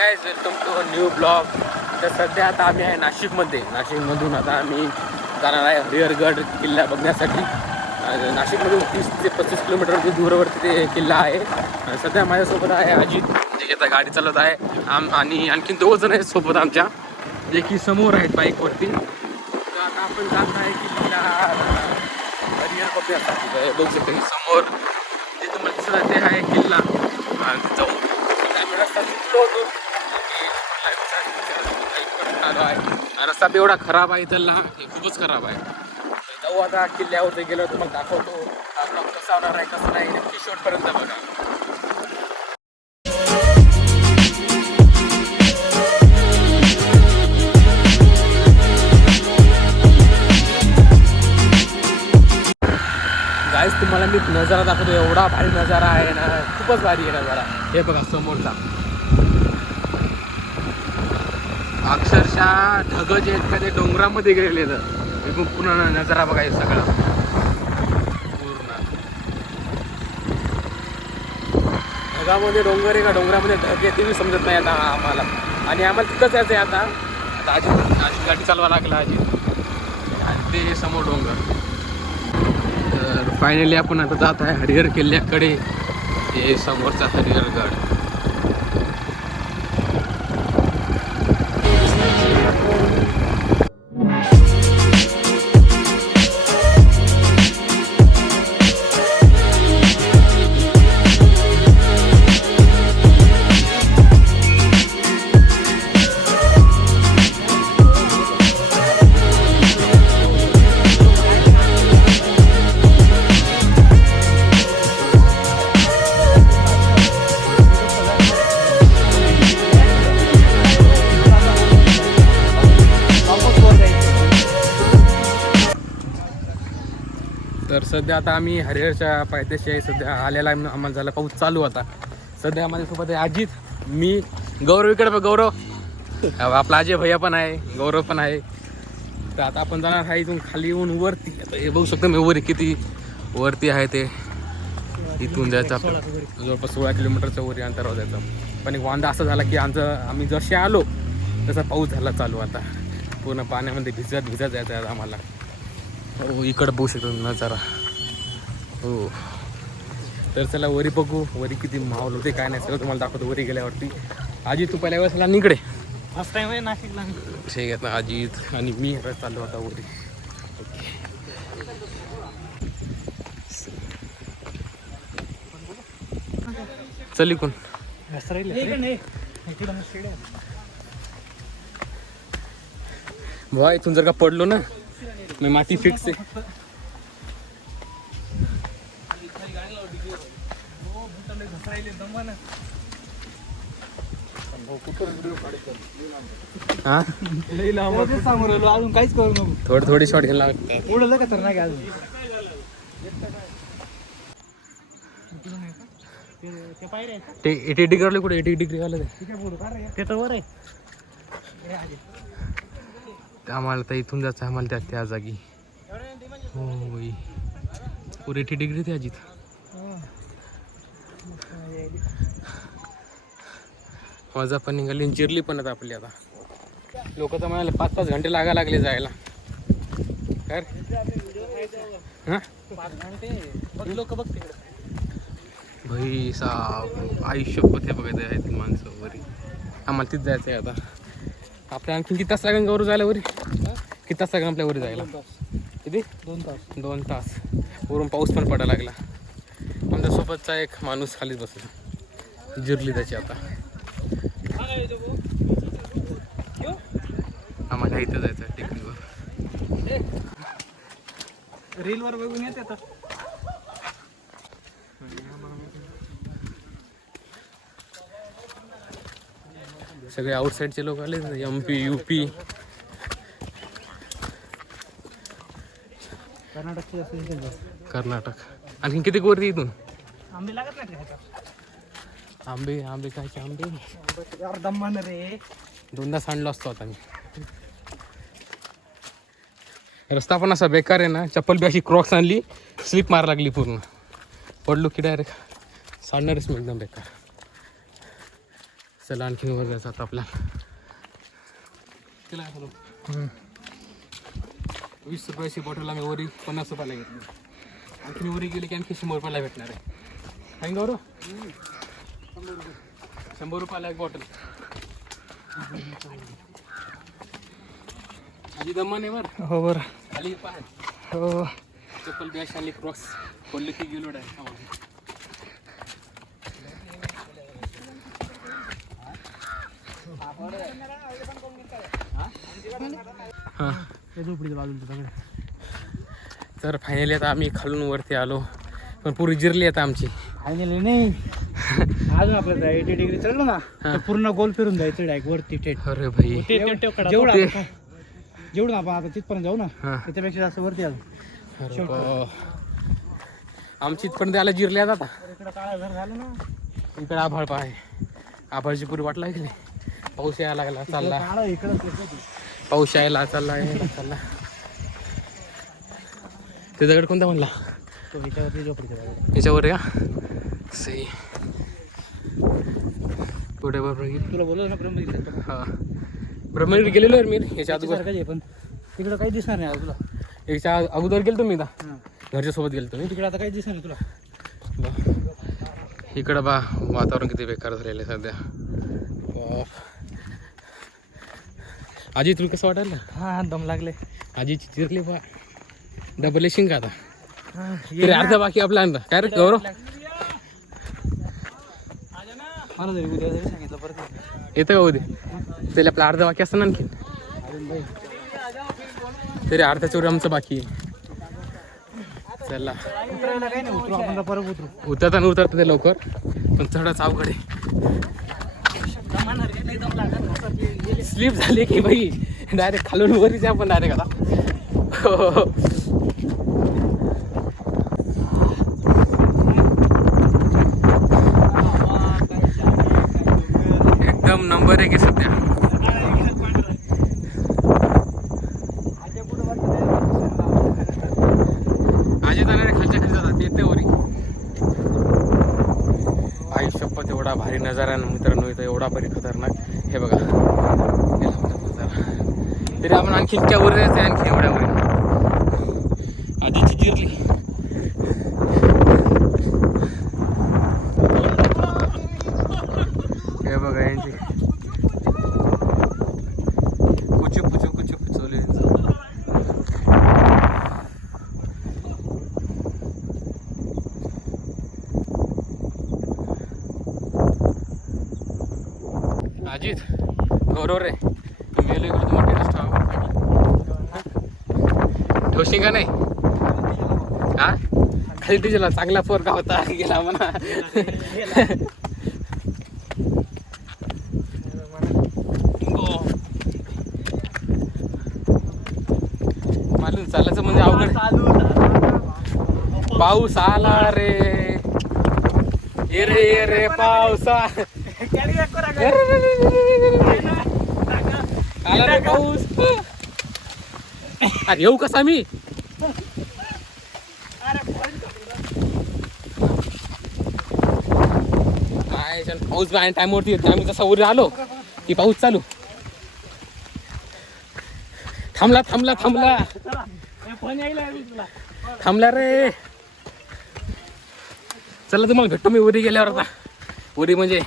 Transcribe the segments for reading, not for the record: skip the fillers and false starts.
Guys welcome to new blog. तर सध्या आता आम्ही आहे नाशिकमध्ये. नाशिकमधून आता आम्ही जाणार आहे हरिहरगड किल्ला बघण्यासाठी. नाशिकमधून 30 ते 35 किलोमीटर दूरवरती ते किल्ला आहे. सध्या माझ्यासोबत आहे अजित, जे आता गाडी चालवत आहे. आणि आणखीन 2 जण आहेत सोबत आमच्या, जे की समोर आहेत बाईकवरती. तर आता आपण जात आहे किल्ला हरिहर बघण्यासाठी. बघू शकतो समोर जे तुम्हाला दिसत आहे ते आहे किल्ला. जाऊन रस्ता चुकलो होतो. रस्ता एवढा खराब आहे त्याला, हे खूपच खराब आहे. जाऊ आता किल्ल्यावर गेलो तुम्हाला दाखवतो कसा होणार आहे कसं नाही, नक्की शेवटपर्यंत बघा. गाईस तुम्हाला मी नजारा दाखवतो, एवढा भारी नजारा आहे ना, खूपच भारी आहे नजारा. हे बघा समोरचा अक्षरशः ढग जे आहेत का ते डोंगरामध्ये गेलेले आहेत. पुन्हा नजारा बघा हे सगळा पूर्ण ढगामध्ये डोंगर आहे का डोंगरामध्ये ढग आहे ते समजत नाही आता आम्हाला. आणि आम्हाला तिथंच यायचं आहे आता अशी गाडी चालवा लागला आजी. आणि ते समोर डोंगर. तर फायनली आपण आता जात आहे हरिहर किल्ल्याकडे. हे समोरचा हरिहरगड. तर सध्या आता आम्ही हरिहरच्या पायथ्याशी आहे. सध्या आलेला आम्हाला झाला पाऊस चालू आता. सध्या माझ्यासोबत आहे अजित, मी, गौरव. इकडे बघ गौरव, आपला अजय भैया पण आहे, गौरव पण आहे. तर आता आपण जाणार आहे इथून खाली येऊन वरती. आता हे बघू शकतो मी वरी किती वरती आहे ते. इथून जायचं आपलं जवळपास 16 किलोमीटरच्या वरी अंतरावर जायचं. पण एक वांदा असा झाला की आम्ही जसे आलो तसा पाऊस झाला चालू. आता पूर्ण पाण्यामध्ये भिजत जायचं आहे आम्हाला. हो इकडं बघू शकतो नजारा. हो तर चला वरी बघू, वरी किती माहोल होते काय नाही सगळं तुम्हाला दाखवतो वरी गेल्यावरती. अजित तू पहिल्या वेळेस निकडे फर्स्ट टाइम आहे नाशिकला. ठीक आहे ना अजित आणि मी चाललो होता वरी. चल इकून भाई इथून जर का पडलो ना मी माती फिक्स आहे. अजून काहीच करू नको. थोडी शॉट घ्यायला लागतात. उडलं का तर नाही अजून. ते 80 डिग्री वाले कुठे 80 डिग्री वाले ते तर वर आहे. आम्हाला तर इथून जायचं आम्हाला त्या जागी. होय पुरे 80 डिग्री ते अजित. मजा पण निघाली, चिरली पण आता आपली. आता लोक तर म्हणाले 5-5 घंटे लागायला लागले जायला. काय हां 5 घंटे लोक बघ तिकडे. भाई साहेब आयुष्य पथे बघायचं आहे ती माणसं वरी. आम्हाला तिथं जायचं आहे आता. आपल्या आणखीन किती तास लागेल गौरव जायला वरी? किती तास लागेल आपल्या वरी जायला? किती? 2 तास. वरून पाऊस पण पडायला लागला. आमच्यासोबतचा एक माणूस खालीच बसला, जिरली त्याची आता. आम्हाला इथं जायचं आहे टेकडीवर. रीलवर बघून येते तर. सगळे आउटसाईडचे लोक आले, MP UP कर्नाटक. आणखीन किती वरती इथून? आंबे लागत नाही. आंबे कायचे आंबे दमान रे. 2दा सांडलो असतो आता मी. रस्ता पण असा बेकार आहे ना, चप्पल बी अशी क्रॉक्स आणली, स्लिप मार लागली पूर्ण. पडलो की डायरेक्ट सांडणारच मी एकदम बेकार. चला आणखीन वर जायचं आता आपला. चला 20 रुपयाची बॉटल आम्ही वरी 50 रुपयाला घेतली. आणखीन वरी गेली की आणखी 100 रुपयाला भेटणार आहे. काय गौरव? 100 रुपयाला एक बॉटल. आधी दम्मा नाही बरं. हो बरं. खाली पाय हो चप्पल बॅश आणि क्रॉक्स खोलले की गेलो आहे. हां झोपडीच्या बाजूला सगळे. तर फायनली आता आम्ही खालून वरती आलो, पण पुरी जिरली आता आमची. फायनली नाही अजून आपल्याला 80 डिग्री चढलो ना तर पूर्ण गोल फिरून जायचं डायरेक्ट वरती थेट. अरे भाई जेवढं आपण आता तिथपर्यंत जाऊ ना हां. त्याच्यापेक्षा जास्त वरती आलो. अरे बा. आमची इथपर्यंत आला जिरल्या आता. इकडं काळा घर झालं ना. इकडे आभाळ पाय, आभाळची पुरी वाट लागली. पाऊस यायला लागला चालला, काळा इकडं पाऊस यायला चालला यायला चालला. ते दगड कोणता म्हणला? तो ह्याच्यावरती झोपडीच्या बाजूला. याच्यावर आहे का? सही. पुढे बरोबर गेली. तुला बोललो ना ब्रह्मगिरी. हां ब्रह्मगिरी गेलेलो आहे मी याच्या अगोदर. पण तिकडं काही दिसणार नाही आता तुला. याच्या अगोदर गेलो मी एकदा, हां घरच्या सोबत गेलो मी. तिकडे आता काही दिसणार नाही तुला. इकडं बा वातावरण किती बेकार झालेलं आहे सध्या. बाप. आजी तुला कसं वाटायला? हां दम लागले. आजीची चिरली बा डबल येशील का आता? तरी अर्धा बाकी आपला आणला काय रे गौरव? मला जरी उद्या जरी सांगितलं परत येतं का उद्या? त्याला आपला अर्धा बाकी असतं ना आणखी. तरी अर्धा चोरी आमचं बाकी आहे. चला उतरायला काही नाही, उतरू आपण परत उतरू. उतरता उतरता ते लवकर, पण चढाच अवघड आहे. स्लिप झाली की भाई डायरेक्ट खालून वरीच आपण डायरेक्ट आता. एकदम नंबर आहे की सध्या. आजी जाणारे खालच्या खाली जातात, येत नाही वरी. आई शपथ एवढा भारी नजारा आहे मित्रांनो इथं, एवढा भारी खतरनाक. हे बघा नजारा. तरी आपण आणखी त्या वर जायचं आहे, आणखी एवढ्या वर. आधीची जिरली. हे बघा यांची कुचू कुचू कुचू कुचवली. अजित गौरव रे मेलो इकडे तुम्हाला टेरेस ठेवशील का नाही? हा खाली तुझ्याला चांगला पोरगा होता गेला म्हणा. मालूम चालायचं म्हणजे अवघड. पाऊस आला रे, ये रे ये रे पावसा. आला रे पाऊस. अरे येऊ कसा मी? काय पाऊस टाइमवरती येत. आम्ही जसा वर आलो की पाऊस चालू. थांबला थांबला थांबला थांबला रे. चला तुम्हाला भेटतो मी वरी गेल्यावर. आता वरी म्हणजे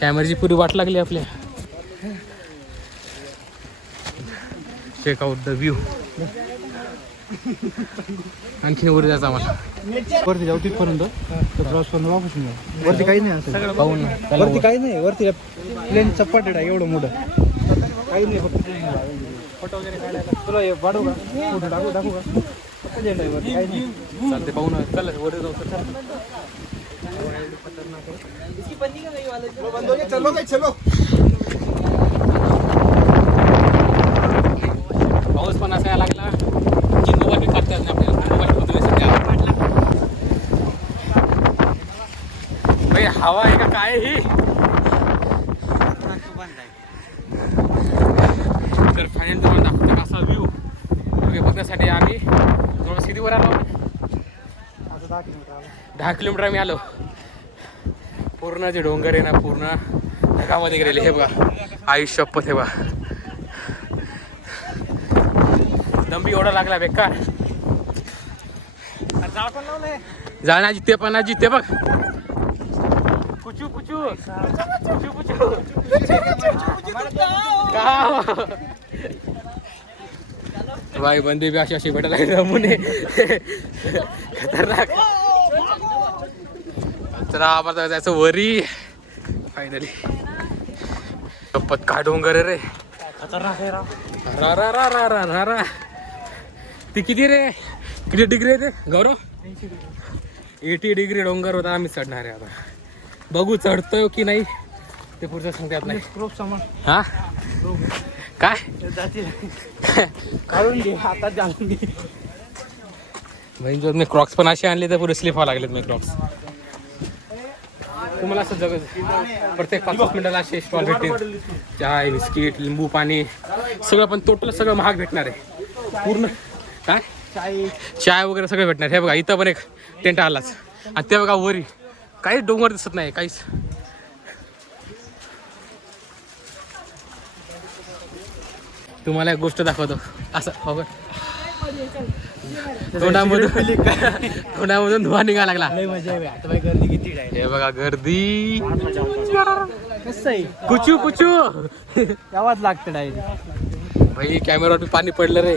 कॅमेराची पुरी वाट लागली आपल्या. Check out the view. आणखी वर जायचं आम्हाला. वरती जाऊ तिथपर्यंत क्रॉस करून वापस येऊ. वरती काही नाही असं पाहून ना. वरती काही नाही. वरती प्लेन चप्पट आहे एवढं मोठं. काही नाही फक्त फोटो वगैरे काढायला. तुला हे वाढू का? फोटो टाकू का? फक्त झेंडा आहे वरती, काही नाही. चालते पाहू ना. चला वर जाऊ. पाऊस पण असा यायला लागला की मोबाईल बी काढता येत नाही आपल्याला. मोबाईल बदलू सध्या. भाई हवा आहे का काय ही? तर फायनल तुम्हाला दाखवतो असा व्ह्यू बघण्यासाठी आम्ही थोडं सिटीवर आलो. आता 10 किलोमीटर आला. 10 किलोमीटर आम्ही आलो. पूर्ण जे डोंगर आहे ना पूर्ण ढगामध्ये गेलेले. हे बघा आयुष्यपत. हे बघा दंबी एवढा लागला बेकार. जाळ पण लावलंय. जाण्या जिथे पण ना जिथे बघ पुचू पुचू पुचू पुचू का भाई बंदी बी अशी भेटायला नमुने खतरनाक. तर आम्हाला जायचं वरी फायनली. पत्का डोंगर रे खतरनाक आहे राव. रा रा रा रा रा रा रा. ती किती रे किती डिग्री आहे ते गौरव? 80 डिग्री डोंगर होता. आम्ही चढणार आहे आता. बघू चढतोय की नाही ते पुढचं सांगतात नाही. क्रोप सामान हा काय जातील. काढून घे हातात घालून घे. बहीण जो मी क्रॉक्स पण असे आणले तर पुरे स्लिप व्हावं लागलेत मी क्रॉक्स. तुम्हाला असं जग प्रत्येक 5 मिनिटाला असे स्टॉल भेटतील. चाय बिस्किट लिंबू पाणी सगळं पण टोटल सगळं महाग भेटणार आहे पूर्ण. काय चाय वगैरे सगळं भेटणार. हे बघा इथं पण एक टेंट आलाच. आणि ते बघा वरी काहीच डोंगर दिसत नाही काहीच. तुम्हाला एक गोष्ट दाखवतो असं हो तोंडामधून धुवा निघायला लागला. लय मजा आहे. आता बाई गर्दी किती आहे. हे बघा गर्दी. कसं आहे कुचू कुचू गावात लागतं डायरेक्ट. भाई कॅमेरावर पाणी पडलं रे.